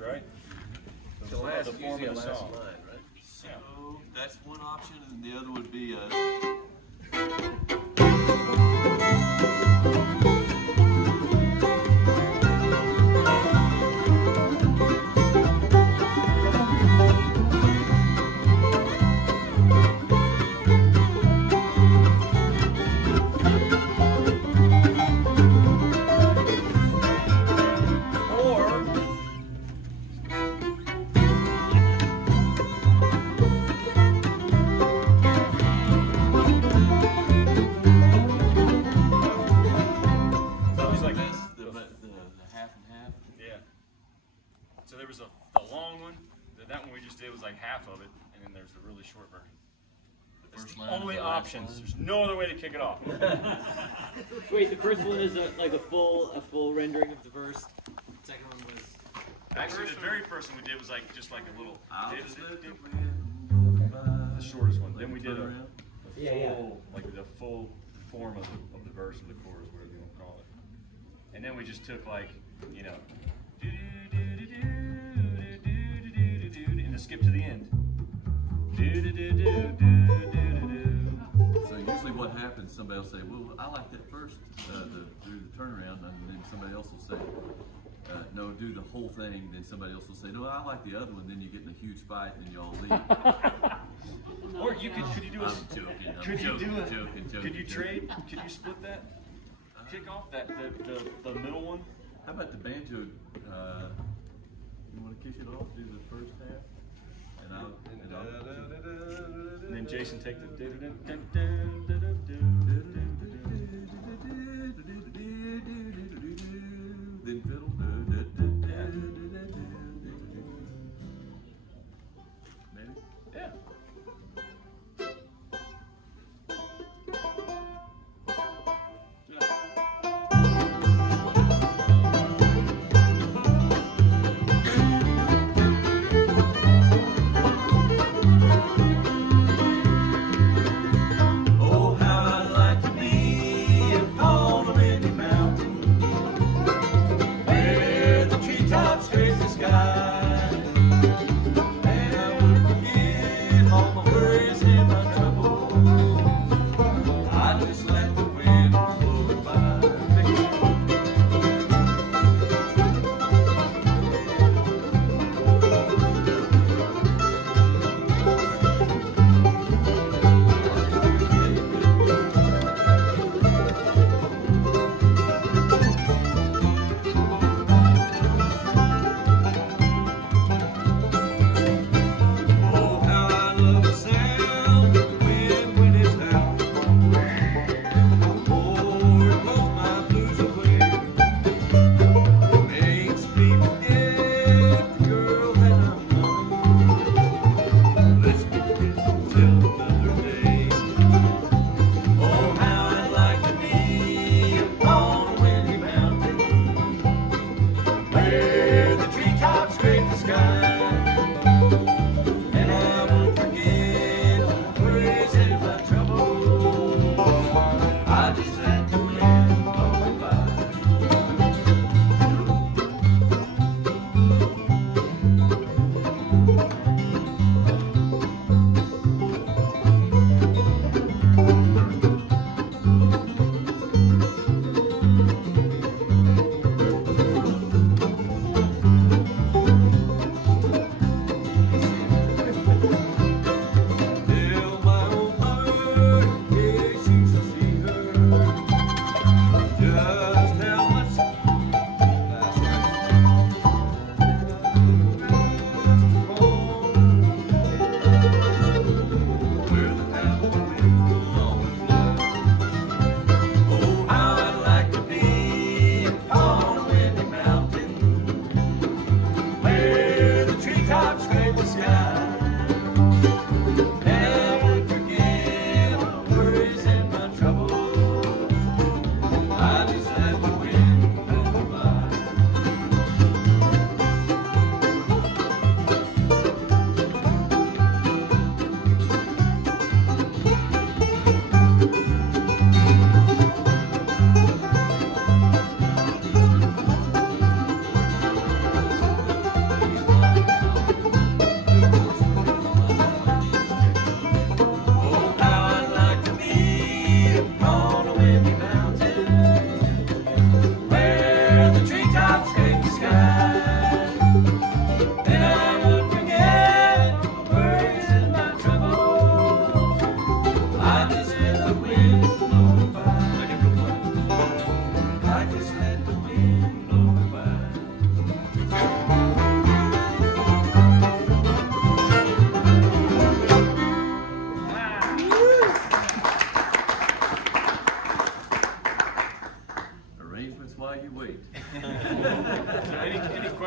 right? The last, the form usually of a the last song. line, right? So that's one option, and the other would be the half and half. Yeah. So there was the long one. That one we just did was like half of it, and then there's the really short version. It's the only options. There's no other way to kick it off. Wait, the first one is like a full rendering of the verse. The second one was. Actually, the very first one we did was like just like a little. The The shortest one. Then we did a around. full, like the full form of the verse and the chorus, whatever you want to call it. And then we just took like, you know, and just skip to the end. So usually what happens, somebody will say, well, I like that first, do the turnaround, and then somebody else will say, no, do the whole thing, then somebody else will say, no, I like the other one, then you get in a huge fight, and you all leave. Or you could you do a I'm joking, joking. Could you trade? Could you split that? Kick off that the middle one? How about the banjo, you want to kick it off, do the first half? And then Jason take the then fiddle. Maybe? Yeah. Oh,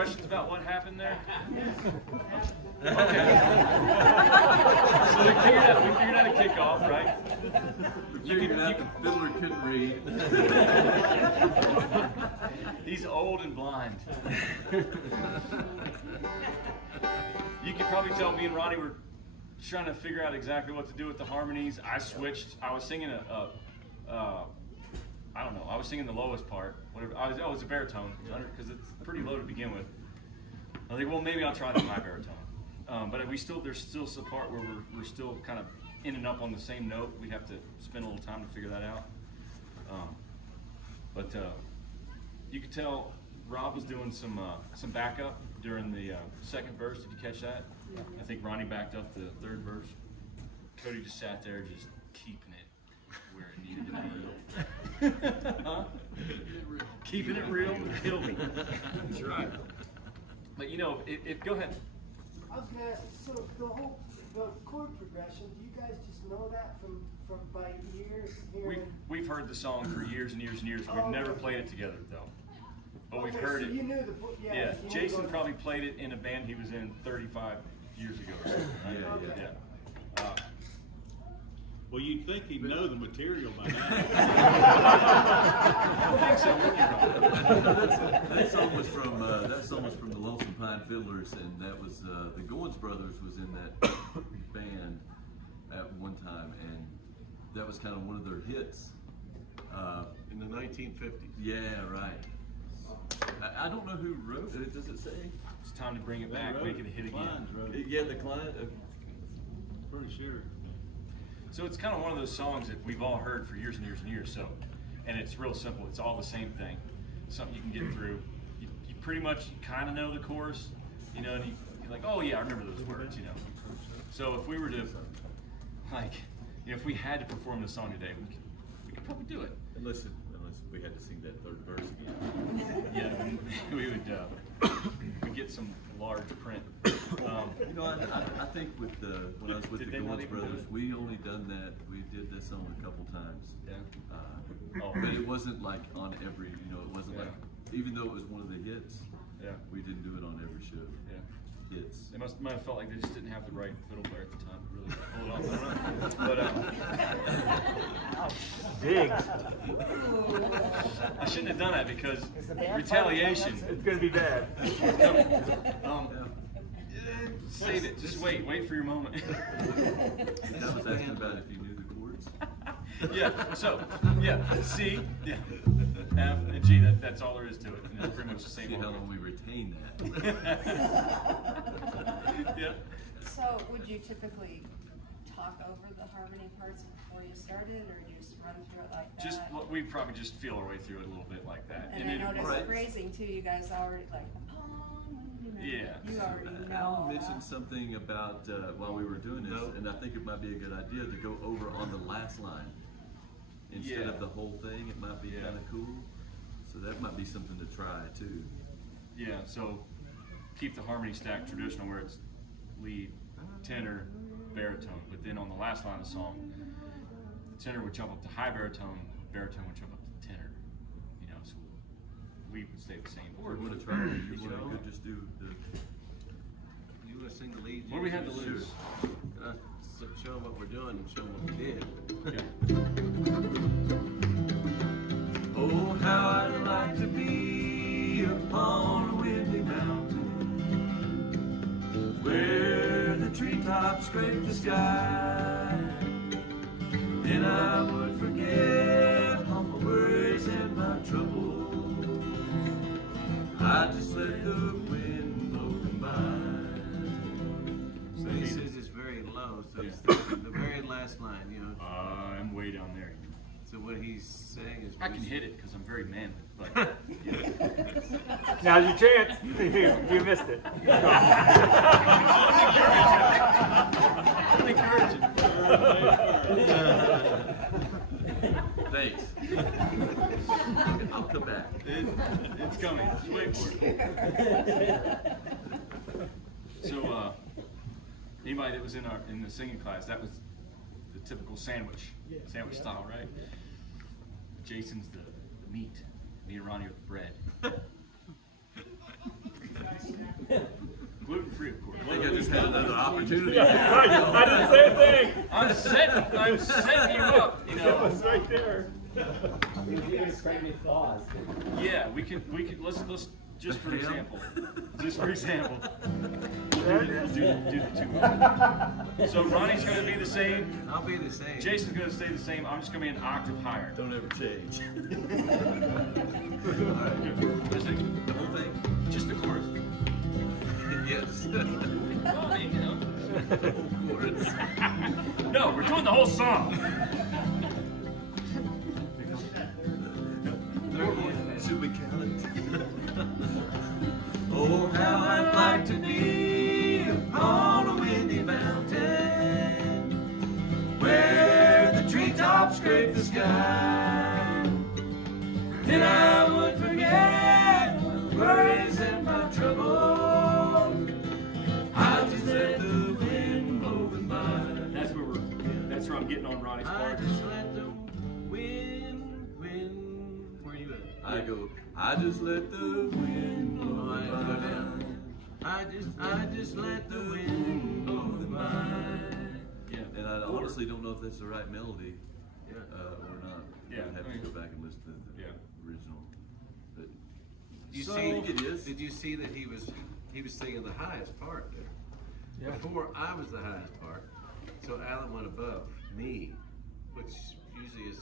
questions about what happened there? Okay. So we figured out a kickoff, right? You figured out the fiddler couldn't read. He's old and blind. You can probably tell me and Ronnie were trying to figure out exactly what to do with the harmonies. I switched. I was singing I don't know. I was singing the lowest part. Whatever. It was a baritone because it's pretty low to begin with. I think, well, maybe I'll try the high baritone. But there's still some part where we're still kind of in and up on the same note. We'd have to spend a little time to figure that out. But you could tell Rob was doing some backup during the second verse. Did you catch that? Yeah. I think Ronnie backed up the third verse. Cody just sat there, just keeping it where it needed to be. Huh? Keeping it real would kill me. That's right. But you know, if go ahead. I was gonna ask, so the chord progression, do you guys just know that from by ear? We've heard the song for years and years and years. We've never played it together though. But we've heard so it. You knew yeah. Jason probably played it in a band he was in 35 years ago or something, right? Yeah. Well, you'd think he'd know the material by now. I think so. That song was from the Lonesome Pine Fiddlers, and that was the Goins Brothers was in that band at one time, and that was kind of one of their hits In the 1950s. Yeah, right. I don't know who wrote it. Does it say? It's time to bring it back, make it a hit again. Yeah, the client. Pretty sure. So it's kind of one of those songs that we've all heard for years and years and years. So, and it's real simple. It's all the same thing. Something you can get through. You pretty much kind of know the chorus, you know, and you're like, oh yeah, I remember those words, you know. So if we were to, like, you know, if we had to perform this song today, we could probably do it. Unless we had to sing that third verse again. Yeah, we would. We get some large print. You know, I think with when I was with the Goins Brothers, we only done that. We did that song a couple times. Yeah. But it wasn't like on every. You know, it wasn't like even though it was one of the hits. Yeah. We didn't do it on every show. Yeah. Hits. They might have felt like they just didn't have the right fiddle player at the time to really pull it off. But Big. I shouldn't have done that because retaliation. It's gonna be bad. Save it. Just wait for your moment. I was asking about if you knew the chords. Yeah. So C, yeah, F and G. That's all there is to it. And it's pretty much the same. See how long we retain that. Yeah. So would you typically talk over the harmony parts before you started, or you just run through it like that? We probably just feel our way through it a little bit like that. And I noticed phrasing too. You guys already like. Yeah. You already know. Alan mentioned something about while we were doing this, and I think it might be a good idea to go over on the last line instead of the whole thing. It might be kind of cool. So that might be something to try too. Yeah. So keep the harmony stack traditional, where it's lead, tenor, baritone. But then on the last line of the song, the tenor would jump up to high baritone would jump up to tenor. You know, so we would stay the same. Or you want to try it? You want to just do the. You want to sing the lead? What do we have to lose? Show them what we're doing and show them what we did. Yeah. Oh, how I'd like to be upon a windy mountain, where the treetops scrape the sky. Then I would forget all my worries and my troubles. I just let the wind blow them by. So he says it's very low, so it's the very last line, you know. I'm way down there. So what he's saying is. I can hit it because I'm very manly, but Now's your chance. You missed it. I'm encouraging. Thanks. I'll come back. It's coming. Just wait for it. So, anybody that was in the singing class, that was the typical sandwich style, right? Jason's the meat. Me and Ronnie are the bread. Gluten free, of course. I think I just had another opportunity. I did the same thing. I'm setting you up, you It know. was right there. Yeah, we could, let's, just for Ham? example, do the two. So Ronnie's gonna be the same, I'll be the same. Jason's gonna stay the same, I'm just gonna be an octave higher. Don't ever change. Just The whole thing? just the chorus. Yes. Well, I mean, you know. Of course. No, we're doing the whole song. Should we count it? Oh, how I'd like to be upon a windy mountain where the treetops scrape the sky. Then I would forget worries and my trouble. I'll just let the wind blow them by. That's where I'm getting on Ronnie's I part. just let the wind. Where you at? I go, I just let the wind blow Oh, I them go by. down. I just let the wind blow them by. Yeah. And I honestly don't know if that's the right melody Yeah. or not. Yeah, I'd have I mean, to go back and listen to the yeah. original. But You So, see, it is. Did you see that he was singing the highest part there? Yeah. Before I was the highest part, so Alan went above me, which usually is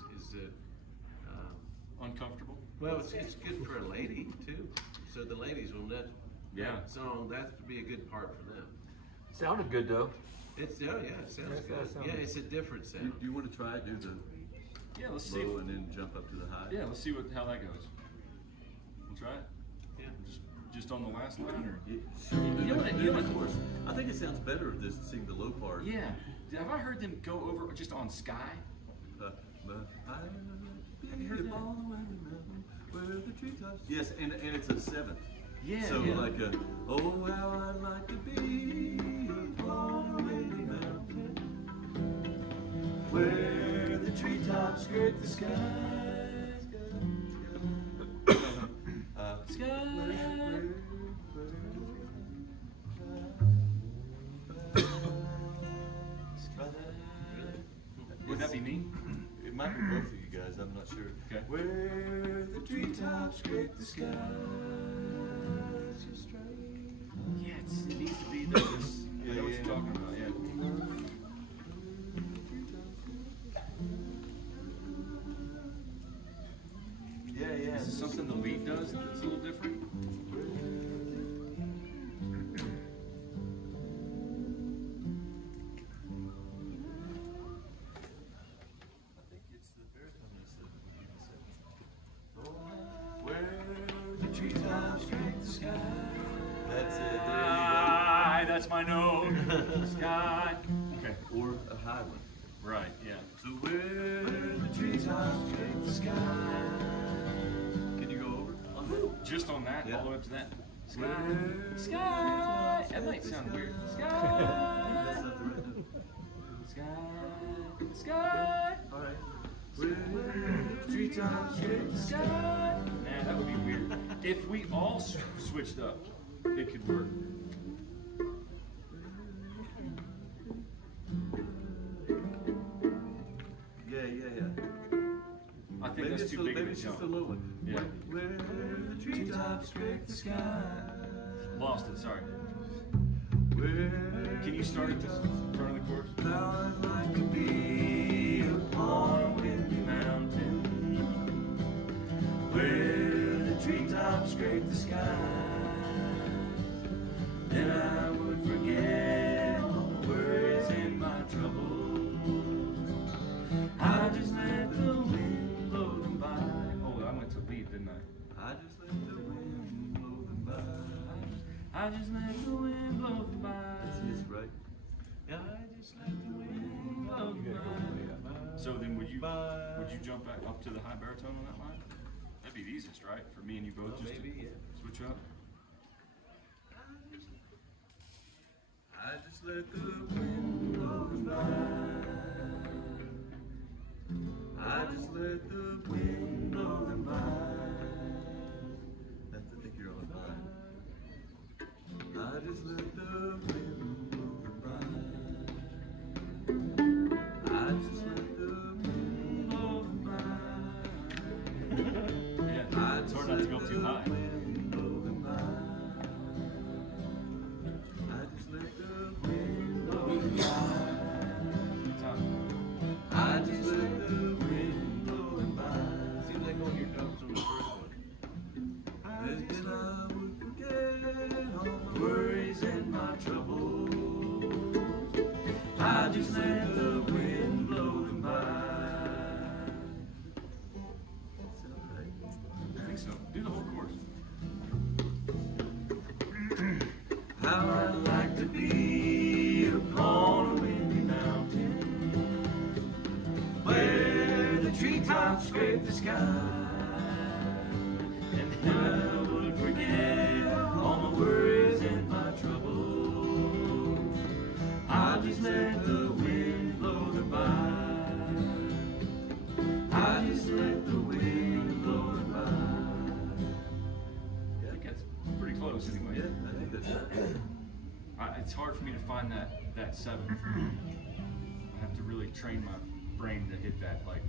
Uncomfortable? well, it's good for a lady too. So the ladies will that Yeah. song that would be a good part for them. Sounded good though. It sounds Yes, good. that sounds Yeah, good. it's a different Do sound. you want to try it? Do the Yeah, let's see. low and then jump up to the high? Yeah, let's see how that goes. We'll try it. Yeah. Just on the last line, or? Yeah, sure. You know what- you know what- Of course. I think it sounds better if this sing the low part. Yeah. Have I heard them go over just on Sky? But I Have you heard that? upon the windy mountain where the treetops. Yes, and it's a seventh. Yeah. So yeah. like a, oh how I'd like to be upon a windy mountain where the treetops scrape the sky. Would that be me? It might be both of you guys, I'm not sure. Okay. Where the treetops scrape the sky. Yeah, it needs to be this. I know what you're talking about, yeah. Yeah. Is this something the lead does that's a little different? I think it's the baritone that's the Where the treetops scrape the sky. That's it, Sky, that's my note. Sky. Okay. Or a high one. Right, yeah. So where the treetops scrape the sky. Can you go over on that? Just on that, Yeah. all the way up to that. Sky. Where Sky. That might sound weird. That's Sky. not the right note. Sky. Sky. All right. Where the treetops scrape the sky. Nah, that would be weird. If we all switched up, it could work. Yeah. I think Maybe that's it's too the, big of maybe a it's just jump. a low one. Yeah. Where the treetops scrape the sky. Lost it, sorry. Where Can you start at the front of the chorus? how I'd like to be upon a windy mountain where the treetops scrape the sky. Then I would forget all the worries and my troubles. I just let the wind blow them by. Oh, I went to lead, didn't I? I just let the wind blow them by. I just let the wind blow them by. That's his, right? I just let the wind blow by. So then would you jump back up to the high baritone on that line? That'd be the easiest, right? For me and you both Well, just maybe, to yeah. switch up? I just let the wind blow them by. I just let the wind blow them by. I think you're on mine. too high. wind blow them by. I just let the wind blow them by. I just let the wind blow them by. Seems like all your notes on the first one. Then I would forget all my worries and my troubles. I just let the wind blow them by. Sound right? I think so. Do the whole chorus. How I'd like to be upon a windy mountain, where the treetops scrape the sky, and I would forget all my worries and my troubles. I just let the wind blow them by. I just let the wind blow them by. I think that's pretty close anyway. Yeah, I think that's right. It's hard for me to find that seventh. I have to really train my brain to hit that like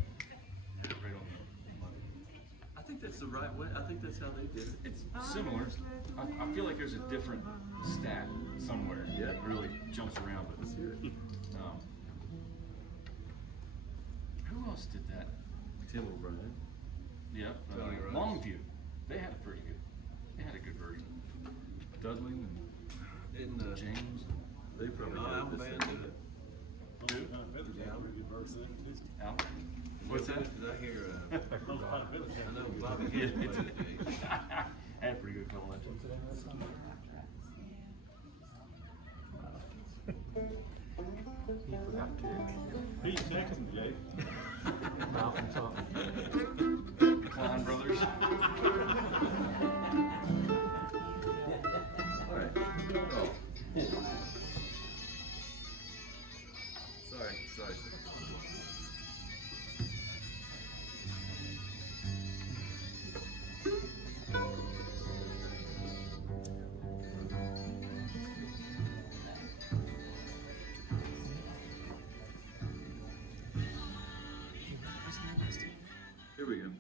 right on the money. I think that's the right way. I think that's how they did it. It's similar. I feel like there's a different stat somewhere that really jumps around. But Let's hear it. Who else did that? Tim O'Brien. Yep. Tony Rice. Longview. They had a good version. Dudley and Didn't James. They probably no, had Alvin this Band thing. did it. Al. What's that? Did I hear? I know Bobby Hicks played it. Had a pretty good couple of tunes. He's Jackson, Jay. Mountain something. Klein Brothers. All right. Oh. Sorry. Here we go.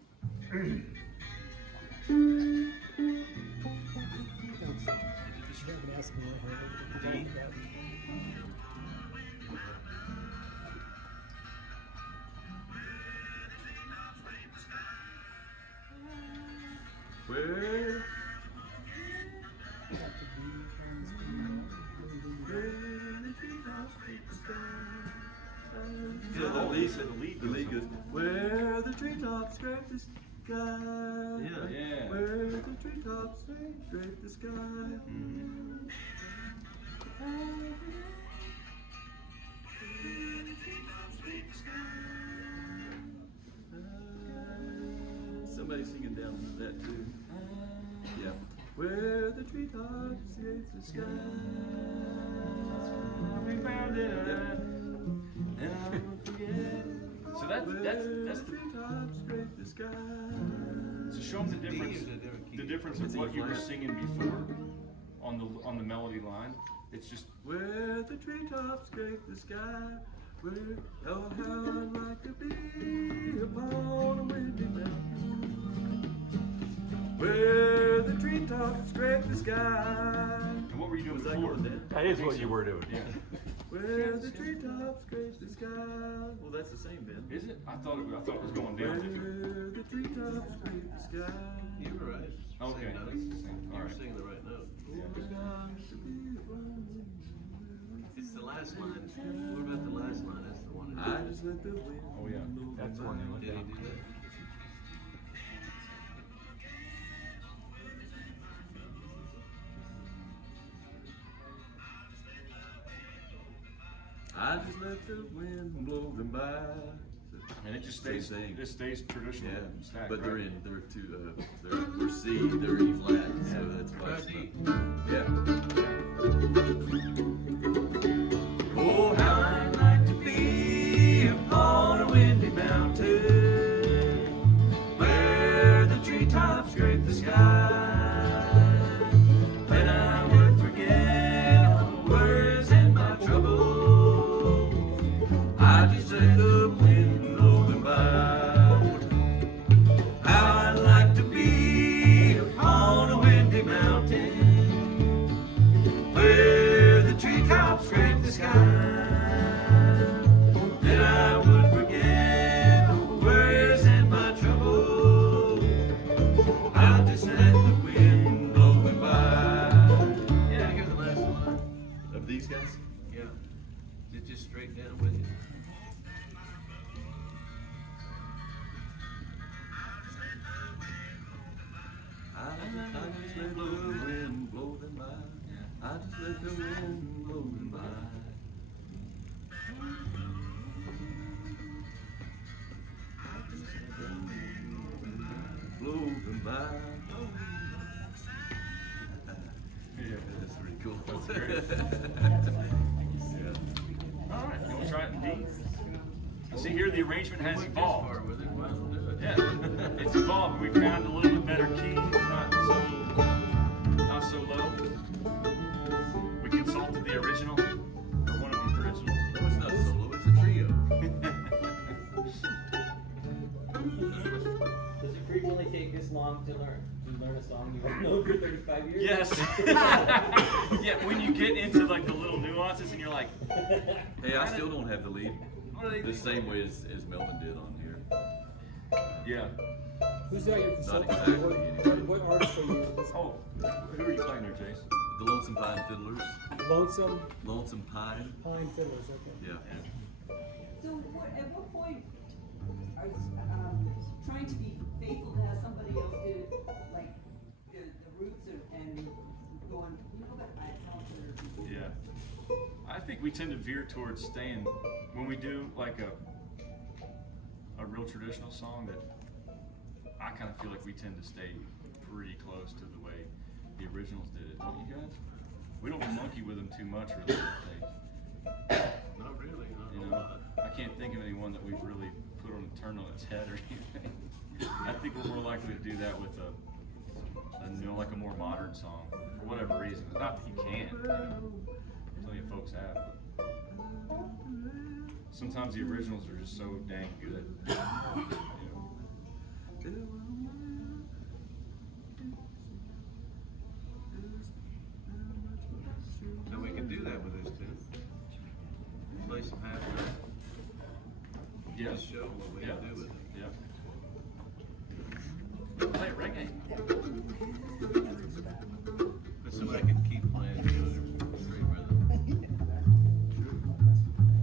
Where? Yeah, the lead goes, where the treetops scrape the sky. Yeah. Where the treetops scrape the sky. Somebody singing down that too. Yeah. Where the treetops scrape the sky. We found it. And I won't forget. So that's the treetops scrape the sky. so show them the difference. is a different key. The difference of It's what you were E-flat. singing before on the melody line. It's just Where the treetops scrape the sky. Where, oh, how I'd like to be upon a windy mountain. Where the treetops scrape the sky. and what were you doing Was that before? going down? That is what you were doing. Yeah. Where the treetops scrape the sky. Well, that's the same, Ben. Is it? I thought it was going down different. Where the treetops scrape the sky. You were right. Okay, Same notes. that's the same. You All were right. singing the right note. It's the last line. What about the last line? That's the one. I just let the wind. Oh yeah. That's one. Did he do that? I just let the wind blow them by. And it just Same stays. thing. It stays traditional. Yeah, stack, but right? they're two, they're C, they're E flat, so that's why it's Track E. not, yeah. Oh, how I'd like to be upon a windy mountain, where the treetops scrape the sky, and I would forget all the worries and my troubles. I just let the wind blow them by. How I'd like to be upon let the wind blow them by. Blow them by. Yeah, that's pretty cool. That's great. Yeah. All right, you want to try it in D? See here, the arrangement has Went this evolved. far with it, might as well do it. Yeah, it's evolved. We found a little bit better key, not so low. We consulted the original, or one of the originals. No, it's not solo, it's a trio. Does it frequently take this long to learn a song you've known for 35 years? Yes. Yeah, when you get into like the little nuances and you're like, Hey, I still don't have the lead what are they the doing? same way as Melvin did on here. Yeah. Who's that your Not consultant? exactly. What artist are you? Oh, who are you playing there, Jason? The Lonesome Pine Fiddlers. Lonesome Lonesome Pine. Pine Fiddlers, okay. Yeah. So at what point are you trying to be faithful to have somebody else do it, like the roots and going, but I thought there. Yeah. I think we tend to veer towards staying, when we do like a real traditional song, that I kind of feel like we tend to stay pretty close to the way the originals did it, don't you guys? We don't monkey with them too much, really, I think. Not really, not You a know, lot. I can't think of anyone that we've really put on turn on its head or anything. I think we're more likely to do that with like a more modern song for whatever reason. It's not that you can't, you know. Plenty of folks have. But sometimes the originals are just so dang good. You know. So we can do that with this too. Play some half notes. Yeah. Just show what we Yeah. can do with it. Yeah. Play reggae. But somebody can keep playing the other straight rhythm.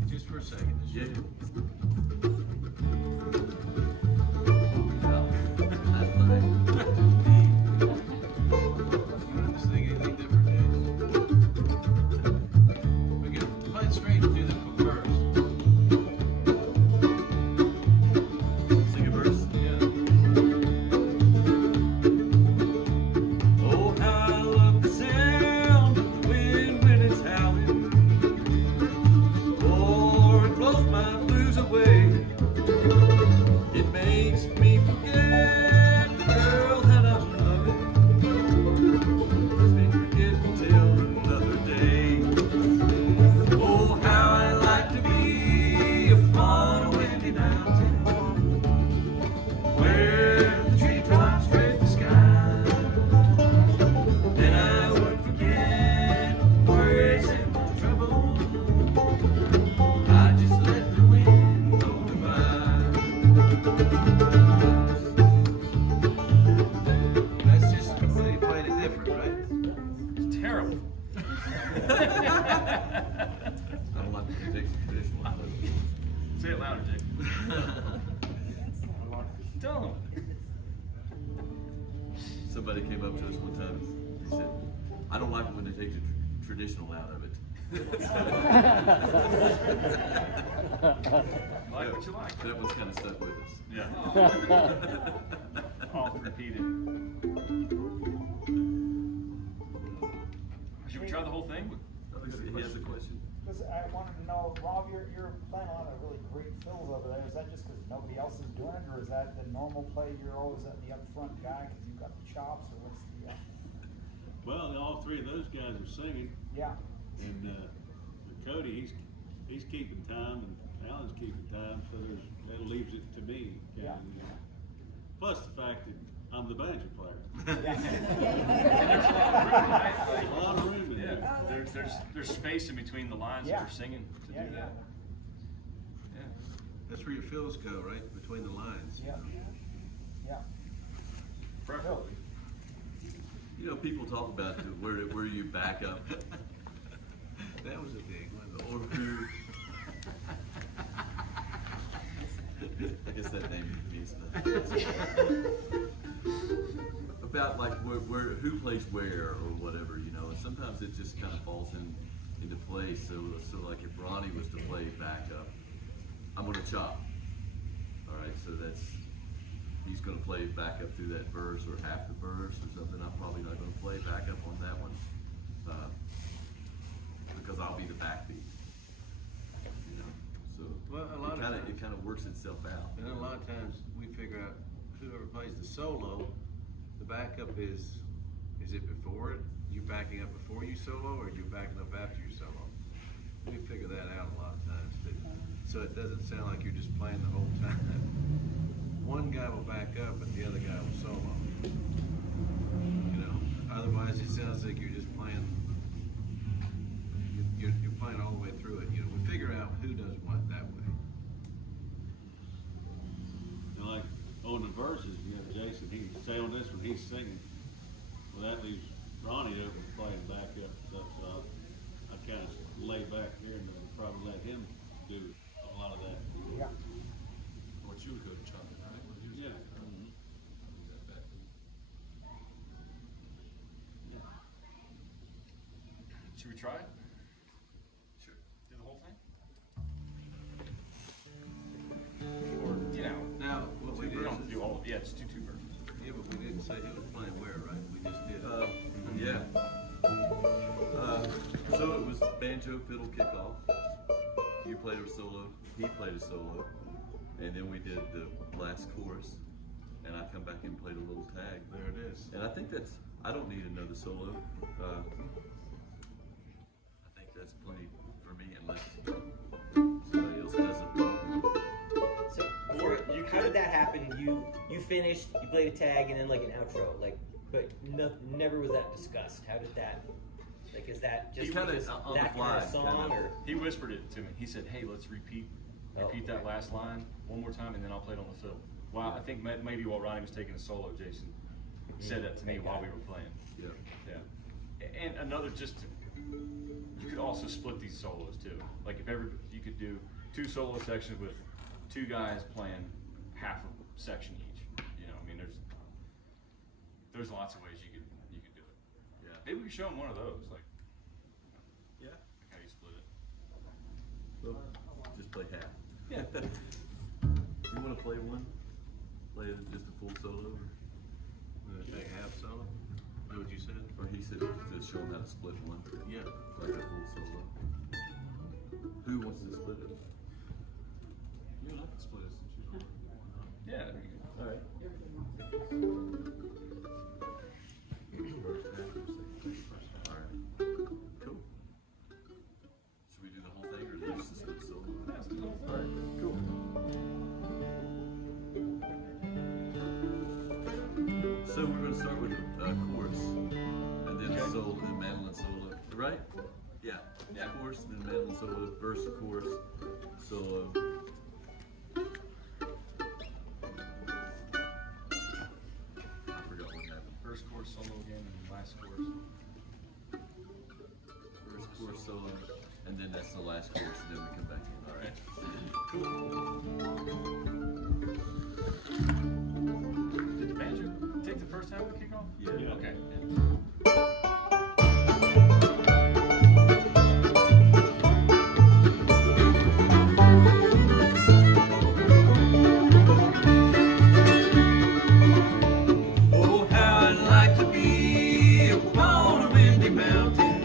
Just for a second. Yeah. This thing ain't any different, James. We can play it straight and do the verse. Sing a verse. Yeah. Oh, how I love the sound of the wind when it's howling. Oh, it blows my blues away. It makes me forget the girl that I'm loving. Lets me forget till another day. Oh, how I like to be upon a windy mountain, where the treetops scrape the sky. Then I would forget worries and my trouble. I just let the wind blow me by. That's just completely playing it different, right? It's terrible. I don't like to take some traditional out of it. Say it louder, Jake. Tell them. Somebody came up to us one time and he said, I don't like it when they take the traditional out of it. Like what you like. That one's kind of stuck with us. Yeah. Oft repeated. Should we try the whole thing? He has a question. Because I wanted to know, Rob, you're playing a lot of really great fills over there. Is that just because nobody else is doing it, or is that the normal play? You're always the up front guy because you've got the chops, or what's the? Well, all three of those guys are singing, Yeah. and Cody, he's keeping time, and Alan's keeping time, so that leaves it to me. Yeah. Plus the fact that I'm the banjo player. And there's a lot of room, right? A lot of room in Yeah, there. there's space in between the lines Yeah. that we're singing to Yeah, do that. Yeah. That's where your fills go, right? Between the lines. Yeah. Yeah. Preferably. You know, people talk about where you back up That was a big one. or who. I guess that name means nothing. About like who plays where or whatever, you know. sometimes it just kind of falls into place. So like if Ronnie was to play backup, I'm gonna chop. All right, so he's gonna play backup through that verse or half the verse or something. I'm probably not gonna play backup on that one because I'll be the backbeat. You know, so Well, a lot of it times- kind of works itself out. And then a lot of times we figure out whoever plays the solo, the backup is it before it? You backing up before you solo, or you backing up after you solo? We figure that out a lot of times, so it doesn't sound like you're just playing the whole time. One guy will back up, but the other guy will solo. You know, otherwise it sounds like you're just playing. You're playing all the way through it. You know, we figure out who does what that way. And like on the verses, you know, Jason, he say on this one, he's singing. Well, that leaves Ronnie open playing backup stuff, so I kind of lay back there and probably let him do a lot of that. Yeah. What you would go to chop it, right? Yeah. Should we try it? Sure. Do the whole thing? Or, you know, Now, what we we did, don't have to do all of it. Yeah, just do two verses. yeah, but we didn't say who was playing where, right? We just did. Yeah. So it was banjo fiddle kickoff. You played a solo, he played a solo, and then we did the last chorus, and I come back and played a little tag. There it is. And I think I don't need another solo. I think that's plenty for me unless somebody else does it. So, how did that happen? You finished, you played a tag, and then like an outro, but never was that discussed. How did that? Like, is that just He kinda because on the that fly, kind of song, kinda. or? He whispered it to me. He said, "Hey, let's repeat that okay. last line one more time, and then I'll play it on the fiddle." Well, I think maybe while Ronnie was taking a solo, Jason said that to me while we were playing. Yeah. Yeah. And another, you could also split these solos too. Like if you could do two solo sections with two guys playing half a section each. You know, I mean, there's lots of ways you could do it. Yeah. Maybe we could show them one of those, like Yeah. how you split it. Well, just play half. Yeah. You want to play one? Play just a full solo? Take half solo? Is that what you said? Or he said to show him how to split one? Yeah. Like a full solo. Who wants to split it? You and I can split it since you don't. Yeah, there you go. All right. All right. Cool. Should we do the whole thing or just the split solo? Let's do the whole thing. All right. Cool. So we're going to start with the chorus, and then Okay. solo, then mandolin solo, right? Yeah. Yeah. Chorus, then mandolin solo, verse, chorus, solo. I forgot what happened. First chorus solo again, and then last chorus. First chorus solo, and then that's the last chorus, and then we come back in. All right. Did the banjo take the first half of the kickoff? Yeah. Okay. Oh, how I'd like to be upon a windy mountain,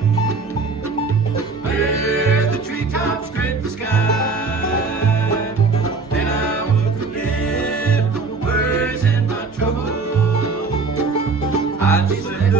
where the treetops scrape the sky. Then I would forget the worries and my trouble. I'd just let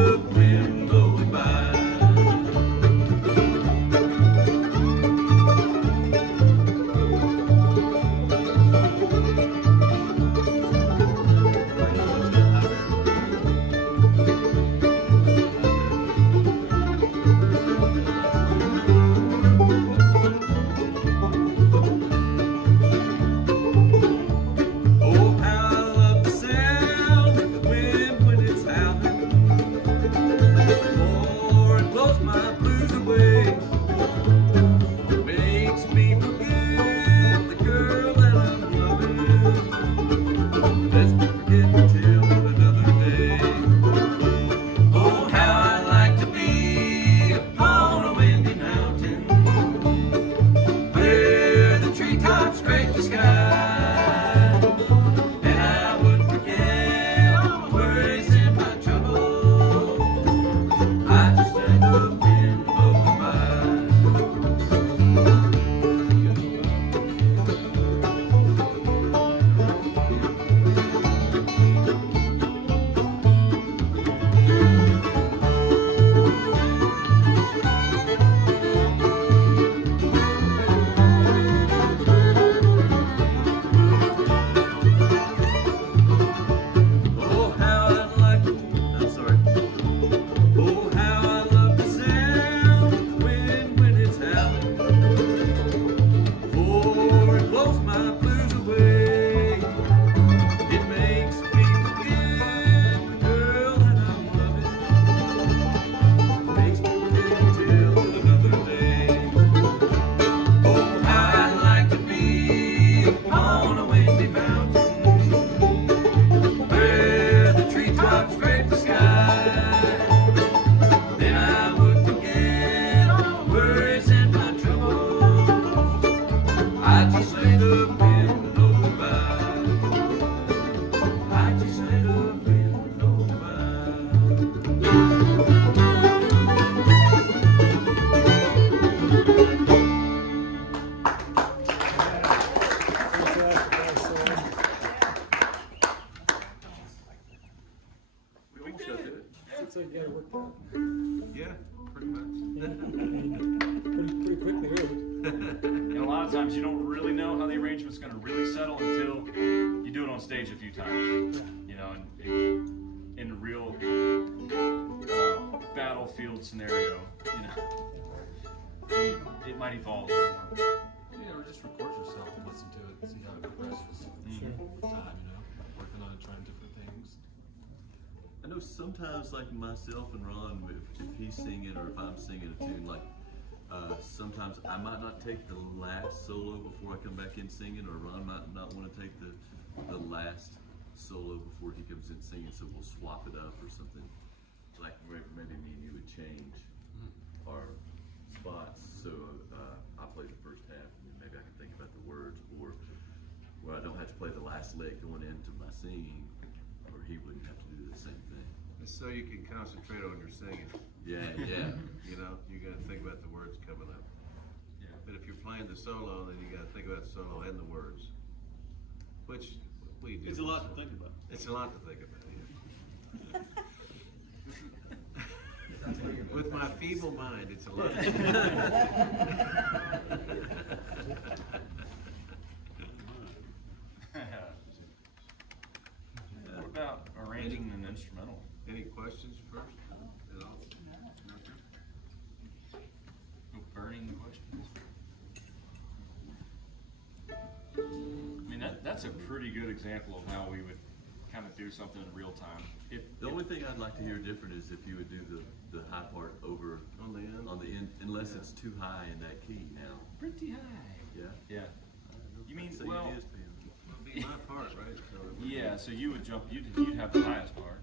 You got it worked out. Yeah, pretty much. Pretty quickly, really. And a lot of times you don't really know how the arrangement's going to really settle until you do it on stage a few times. You know, in a real battlefield scenario, you know, it might evolve a little more. Yeah, or just record yourself and listen to it and see how it progresses. Sure. Over time, you know, working on it, trying different things. I know sometimes, like myself and Ron, if he's singing or if I'm singing a tune, like sometimes I might not take the last solo before I come back in singing, or Ron might not want to take the last solo before he comes in singing, so we'll swap it up or something. Like maybe me and you would change our spots, so I'll play the first half, and then maybe I can think about the words, or where I don't have to play the last leg going into my singing, or he wouldn't have to do the same thing. So you can concentrate on your singing. Yeah, yeah. You know, you gotta think about the words coming up. Yeah. But if you're playing the solo, then you gotta think about the solo and the words. Which we do. It's a lot to think about. It's a lot to think about, yeah. With my feeble mind, it's a lot to think What about arranging an instrumental? Any questions first? At all? Burning questions? I mean, that's a pretty good example of how we would kind of do something in real time. The only thing I'd like to hear different is if you would do the high part over On the end? unless it's too high in that key now. Pretty high. Yeah. Yeah. You mean, So well, it is piano. It'll be my part, right? So it would be- yeah, so you would jump, you'd have the highest part.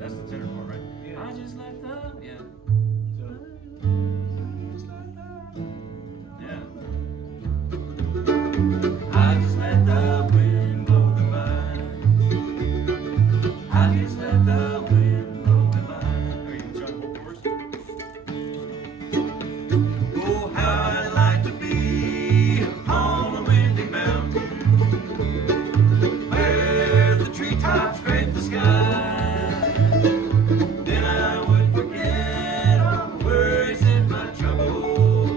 That's the tenor part, right? Yeah. I just let the, yeah. Yeah. I just let the wind blow me by. I just let the wind blow me by. Are you gonna try the whole chorus? Oh, how I'd like to be on a windy mountain where the treetops scrape the sky. Then I would forget all the worries and my troubles.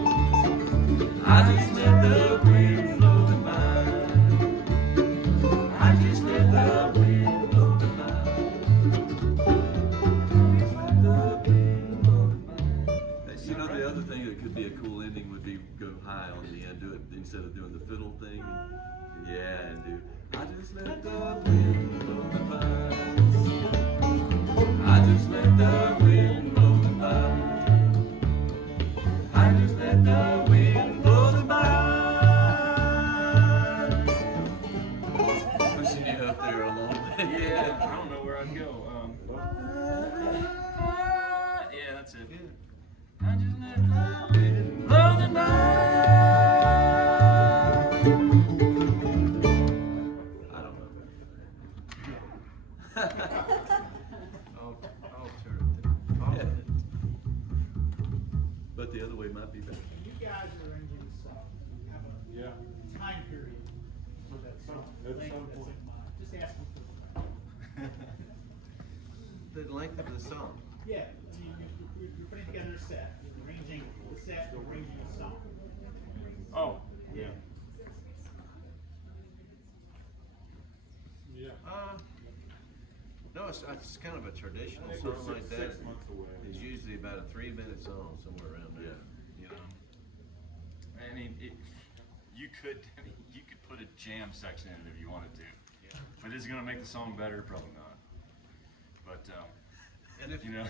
I just let the wind blow me by. I just let the wind blow me by. Just let the wind blow me by. You know, the other thing that could be a cool ending would be go high on the end, do it instead of doing the fiddle thing. Yeah, and do I just let the wind blow me by. I just let the wind blow me by. I just let the wind blow me by. Pushing you up there a long way. Yeah, I don't know where I'd go. Yeah, that's it. I just let the wind blow me by. I don't know. Alternative. But the other way might be better. You guys are arranging a song, have a time period for that song. At length some that's point. in mind. Just asking for the The length of the song. Yeah, I mean, you're putting together a set, you're arranging the set, you're arranging a song. Oh, yeah. No, it's kind of a traditional song like that. It's usually about a 3-minute song, somewhere around there. You know. I mean, you could put a jam section in it if you wanted to. Yeah. But is it gonna make the song better? Probably not. But And if you know,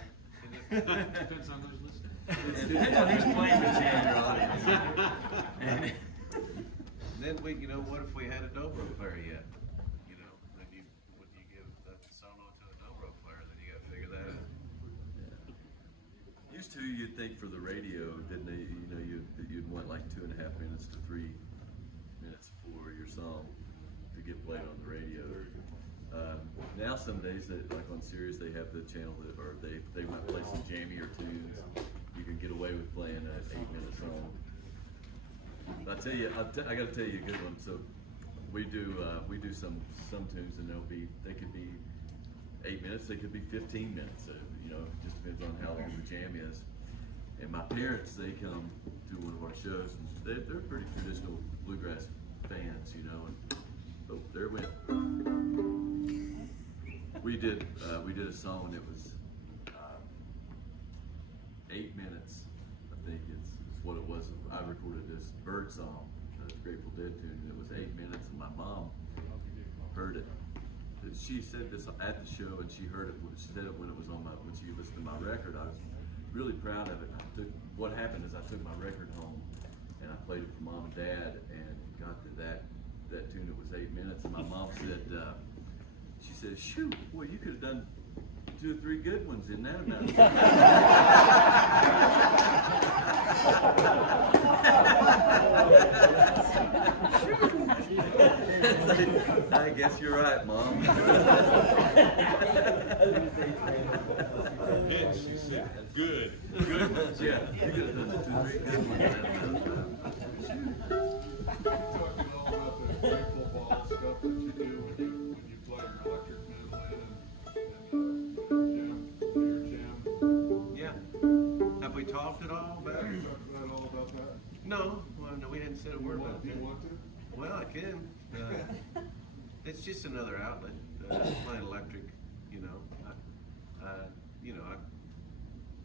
Depends on who's listening. it depends on who's playing the jam. Your audience. And, then what if we had a dobro player yet? You know, then would you give that solo to a dobro player? Then you got to figure that out. used to, you'd think for the radio, didn't they? You know, you'd want like 2.5 minutes to 3 minutes for your song to get played on the radio. Now some days, like on Sirius, they have the channel that, or they might play some jammier tunes. You can get away with playing an 8-minute song. But I tell you, I got to tell you a good one. So we do some tunes, and they could be 8 minutes, they could be 15 minutes. So, you know, it just depends on how long the jam is. And my parents, they come to one of our shows, and they're pretty traditional bluegrass fans, you know. And so there went. We did a song that was 8 minutes. I think is what it was. I recorded this bird song, the Grateful Dead tune, and it was 8 minutes. And my mom heard it. She said this at the show, and she heard it. She said it when it was on when she listened to my record. I was really proud of it. What happened is I took my record home and I played it for Mom and Dad, and got to that tune. It was 8 minutes, and my mom said, she said, "Shoot, boy, you could have done 2 or 3 good ones in that amount of time." I guess you're right, Mom. Yeah, she said, good ones. Yeah, you could have done 2 or 3 good ones in that amount of time. Talking all about the grateful ball stuff that you do when you play your electric mandolin and jam. Yeah. Have we talked at all about Yeah, it? you talked about all about that. No, well, no, we hadn't said a word about Do you that. want to? Well, I can. It's just another outlet. Playing electric, you know.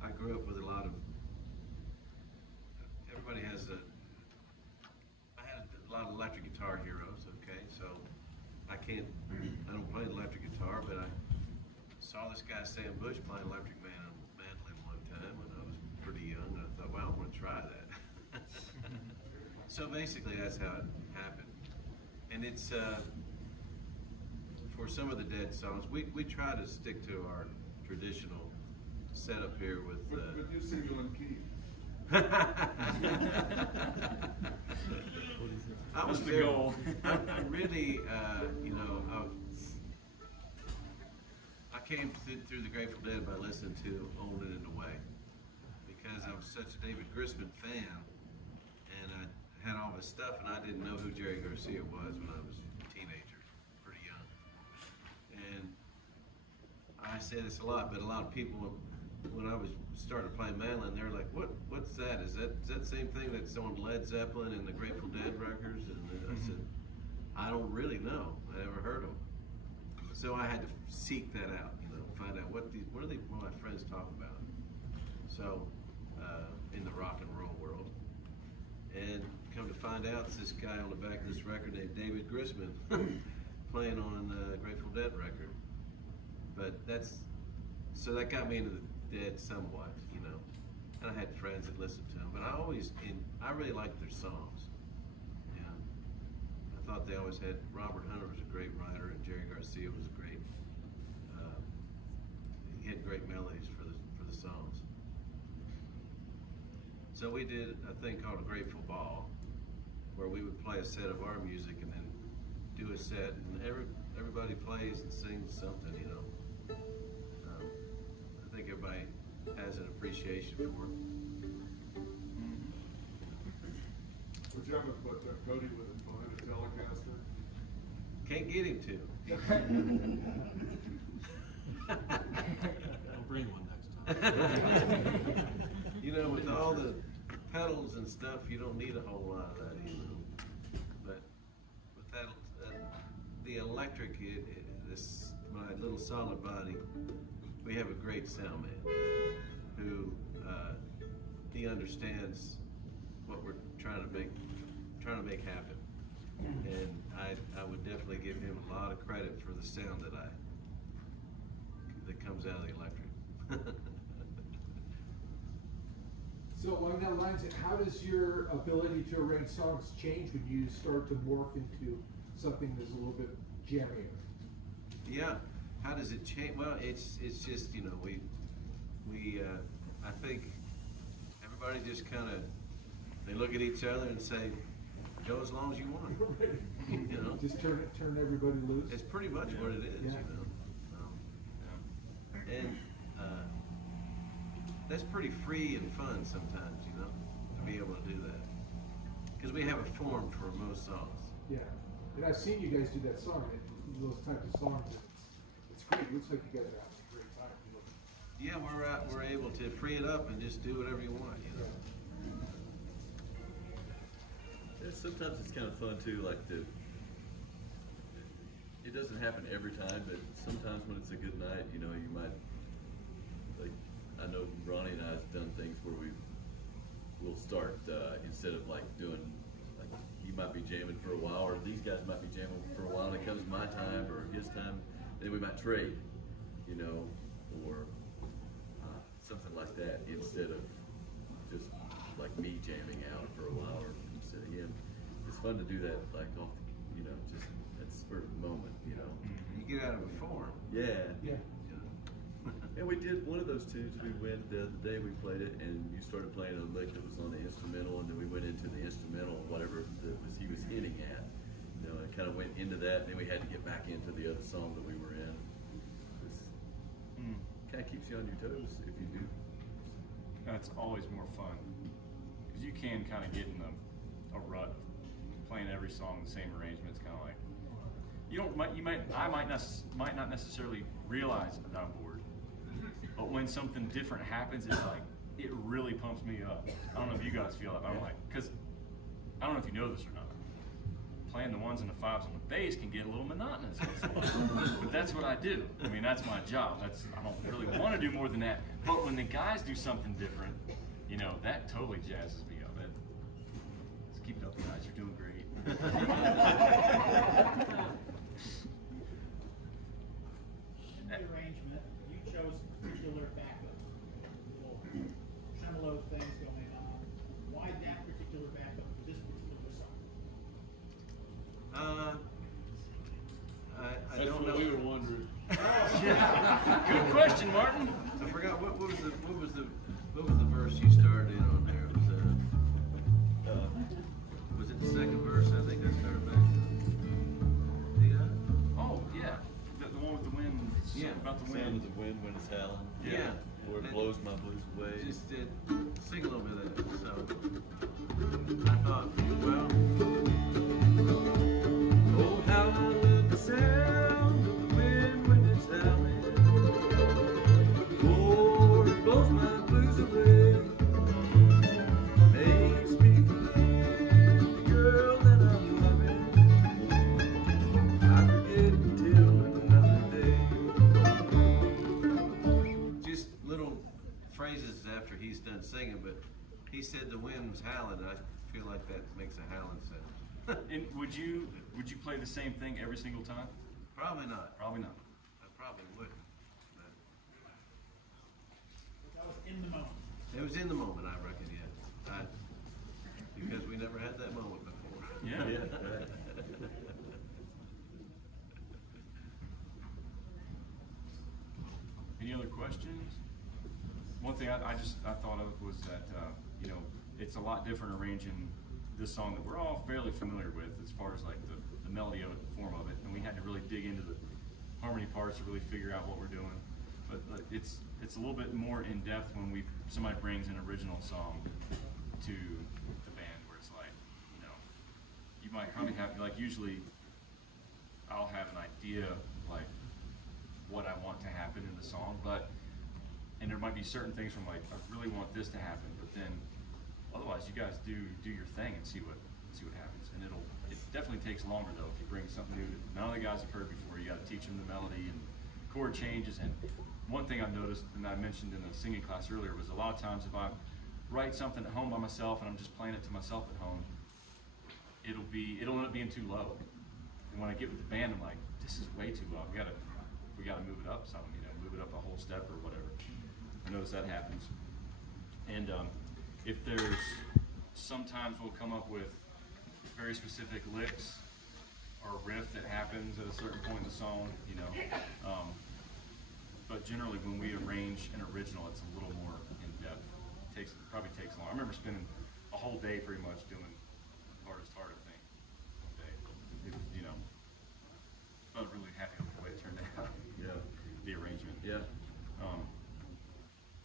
I grew up with a lot of. Everybody has I had a lot of electric guitar heroes. Okay, so I don't play the electric guitar, but I saw this guy Sam Bush playing electric mandolin one time when I was pretty young. And I thought, wow, I want to try that. So basically, that's how it happened. And it's for some of the Dead songs, we try to stick to our traditional setup here with. But you sing on key. I was That's the goal. I really, I came through the Grateful Dead by listening to Old and in the Way, because I was such a David Grisman fan, and I had all his stuff, and I didn't know who Jerry Garcia was when I was a teenager, pretty young. And I say this a lot, but a lot of people, when I was started playing mandolin, they're like, "What's that? Is that the same thing that's on Led Zeppelin and the Grateful Dead records?" And then I said, "I don't really know. I never heard them." So I had to seek that out, find out what my friends talk about. So in the rock and roll world, and come to find out, it's this guy on the back of this record named David Grisman playing on the Grateful Dead record. But so that got me into the Dead somewhat, and I had friends that listened to them, but I really liked their songs. And I thought they always had, Robert Hunter was a great writer, and Jerry Garcia was a great, he had great melodies for the songs. So we did a thing called a Grateful Ball, where we would play a set of our music and then do a set, and everybody plays and sings something, I think everybody has an appreciation for it. Would you ever put Cody with it behind a Telecaster? Can't get him to. I'll bring one next time. With all the pedals and stuff, you don't need a whole lot of that, But with that, the electric, my little solid body, we have a great sound man who he understands what we're trying to make happen, and I would definitely give him a lot of credit for the sound that comes out of the electric. So along that lines, how does your ability to arrange songs change when you start to morph into something that's a little bit jammier? Yeah, how does it change? Well, it's just we I think everybody just kind of, they look at each other and say, go as long as you want. You know? Just turn everybody loose. It's pretty much what it is, Yeah. you know. And that's pretty free and fun sometimes, you know, to be able to do that. Because we have a form for most songs. Yeah, and I've seen you guys do that song, those types of songs. And it's great. It looks like you guys are having a great time. Yeah, we're able to free it up and just do whatever you want, you know. Yeah, sometimes it's kind of fun too, like it doesn't happen every time, but sometimes when it's a good night, you know, you might, like, I know Ronnie and I have done things where we'll start, instead of like doing, like, he might be jamming for a while, or these guys might be jamming for a while, and it comes my time or his time, then we might trade, you know, or something like that, instead of just like me jamming out for a while, or instead of him. It's fun to do that, like, off, you know, just at the spur of the moment, you know. You get out of a form. Yeah. Yeah. And we did one of those tunes. We went the day we played it, and you started playing a lick that was on the instrumental, and then we went into the instrumental, whatever he was hitting at. You know, and kind of went into that, and then we had to get back into the other song that we were in. Kind of keeps you on your toes if you do. That's always more fun, because you can kind of get in a rut of playing every song the same arrangement. It's kind of like I might not necessarily realize that I'm bored, but when something different happens, it's like it really pumps me up. I don't know if you guys feel that, but I'm like, because I don't know if you know this or not. Playing the ones and the fives on the bass can get a little monotonous, but that's what I do. I mean, that's my job. I don't really want to do more than that. But when the guys do something different, you know, that totally jazzes me up. Just keep it up, guys. You're doing great. In the arrangement, you chose a particular backup, little tremolo things going on. Why that particular backup for this particular song? I That's don't what know. we were wondering. Good question, Martin. I forgot what was the verse you started in on there? Was it the second verse? I think I started back. Yeah. Oh yeah, the one with the wind. Yeah. About the Sound wind. of the wind when it's howling. Yeah. Or it blows my blues away. Just did sing a little bit of that. So I thought, well, oh how I love the sound of the wind when it's howling. Oh, it blows my blues away. Makes me forget the girl that I'm loving. I forget until another day. Just little phrases after he's done singing, but he said the wind was howling, and I feel like that makes a howling sound. And would you play the same thing every single time? Probably not. Probably not. I probably wouldn't. That was in the moment. It was in the moment, I reckon, yeah. Because we never had that moment before. Yeah. Any other questions? One thing I thought of was that you know, it's a lot different arranging this song that we're all fairly familiar with as far as like the melody of it, the form of it, and we had to really dig into the harmony parts to really figure out what we're doing. But it's a little bit more in depth when somebody brings an original song to the band, where it's like, you know, you might probably have, like, usually I'll have an idea of like what I want to happen in the song, and there might be certain things from like, I really want this to happen, but then otherwise you guys do your thing and see what happens. And it definitely takes longer though if you bring something new that none of the guys have heard before. You got to teach them the melody and chord changes. And one thing I've noticed, and I mentioned in the singing class earlier, was a lot of times if I write something at home by myself and I'm just playing it to myself at home, it'll end up being too low. And when I get with the band, I'm like, this is way too low. We gotta move it up some, you know, move it up a whole step or whatever. I notice that happens. And if there's, sometimes we'll come up with very specific licks or a riff that happens at a certain point in the song, you know. But generally when we arrange an original, it's a little more in depth. It probably takes long. I remember spending a whole day pretty much doing Hardest Heart, I think, one day. It was, you know, I was really happy with the way it turned out. Yeah. The arrangement. Yeah.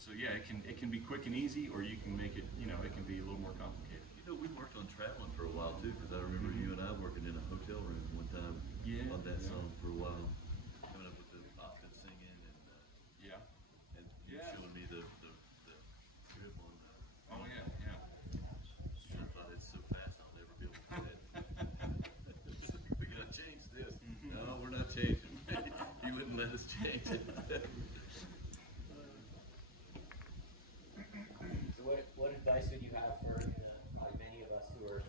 So yeah, it can be quick and easy, or you can make it, you know, it can be a little more complicated. You know, we worked on Travelin for a while too, because I remember you and I working in a hotel room one time on that song for a while, coming up with the outfit singing and you showing me the rhythm on the. Oh yeah. I thought it's so fast I'll never be able to do that. We gotta change this. No, we're not changing. You wouldn't let us change it. So what advice would you have for like many of us who are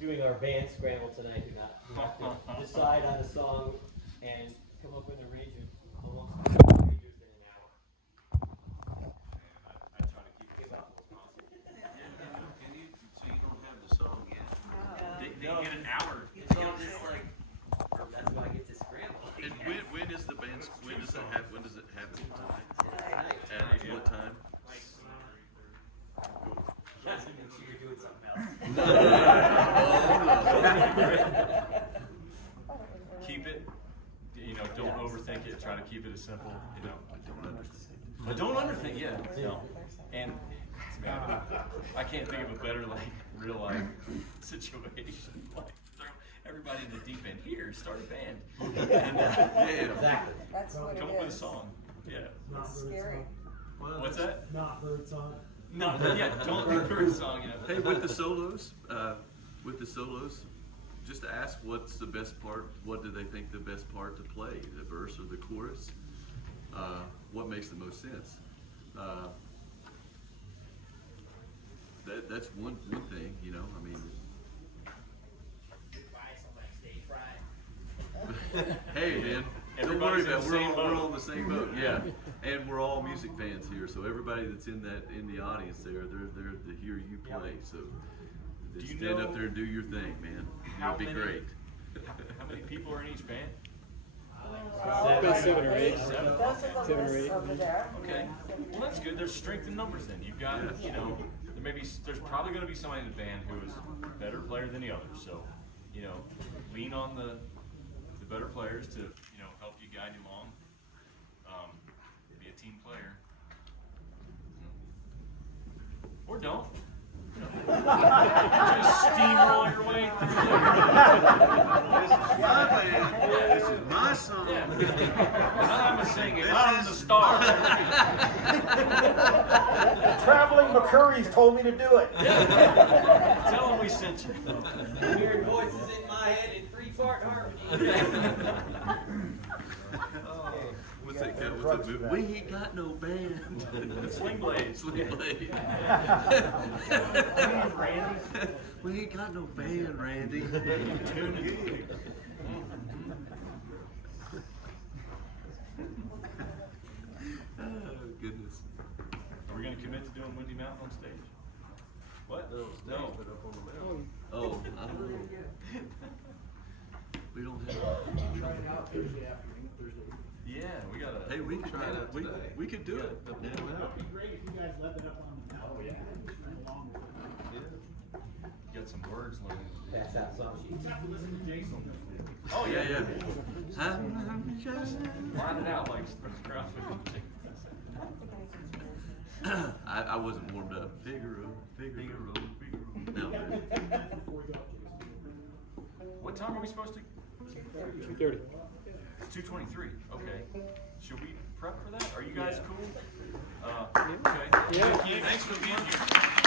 doing our band scramble tonight, who have to decide on a song and come up with an arrangement almost arrangements in an hour? I try to keep it up. Can you, so you don't have the song yet? They get an hour. It's all just like, that's why I get to scramble. And when is the band? When does it happen? When does it happen tonight? At what time? That's to make sure you're doing something else. Keep it, you know, don't overthink it. Try to keep it as simple, you know. But don't underthink, yeah. No. And man, I can't think of a better like real life situation. Like throw everybody in the deep end. Here, start a band. And, Exactly. That's what it come up with a is. song. Yeah. It's scary. What's that? Not birdsong. No, yeah, don't do bird song. You know. Hey, with the solos, just ask what's the best part. What do they think the best part to play, the verse or the chorus? What makes the most sense? That's one thing, you know. I mean, hey man, don't worry about it. We're all on the same boat. Yeah, and we're all music fans here, so everybody that's in the audience there, they're there to hear you play. So just stand up there and do your thing, man. It'll be great. How many people are in each band? About 7 or 8. Those are the 7 or lists 8. over there. Okay. Well, that's good. There's strength in numbers then. You've got, you know, there's probably going to be somebody in the band who is a better player than the others. So, you know, lean on the better players to, you know, help you guide you along. Be a team player. Or don't. Just steamroll your way through there. This is my song. I'm singing. I'm the star. Travelin Mccourys told me to do it. Tell them we sent you. Weird voices in my head in 3-part harmony. What's that guy? What's that movie? We ain't got no band. Swing Blade. Swing Blade. Randy. We ain't got no band, Randy. Tune in. Oh goodness. Are we going to commit to doing Windy Mountain on stage? What? No. Oh, I don't know. We don't have. Try it out Thursday afternoon, Thursday. Yeah, we got to. Hey, we could Try it out today. we could do it. It'd be great if you guys left it up on the mountain. Oh, yeah. Along with it. Got some words learned. That's that song. You have to listen to Jason. Oh, yeah. Yeah. Line it out like I wasn't warmed up. Figaro. No. What time are we supposed to? 2:30. It's 2:23. Okay. Should we prep for that? Are you guys cool? Okay. Yeah. Thank you. Thanks for being here.